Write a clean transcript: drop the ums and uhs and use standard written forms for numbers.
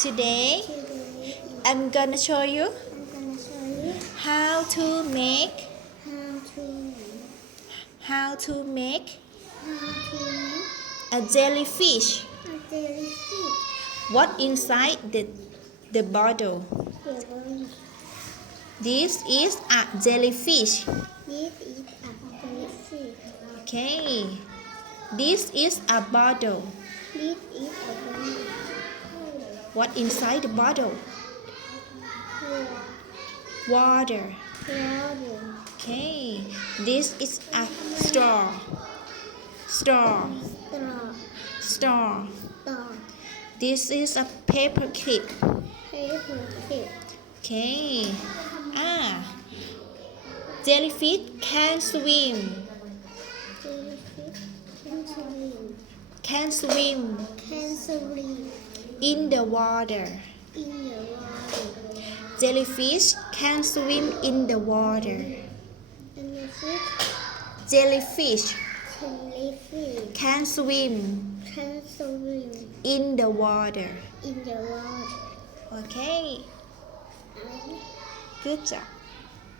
Today I'm gonna show you how to make a jellyfish. What inside the bottle? This is a jellyfish. Okay. This is a bottle. What inside the bottle? Water. Okay. This is a straw. This is a paper clip. Okay. Jellyfish can swim. In the water. Jellyfish can swim in the water. Jellyfish can swim in the water. Okay. Good job.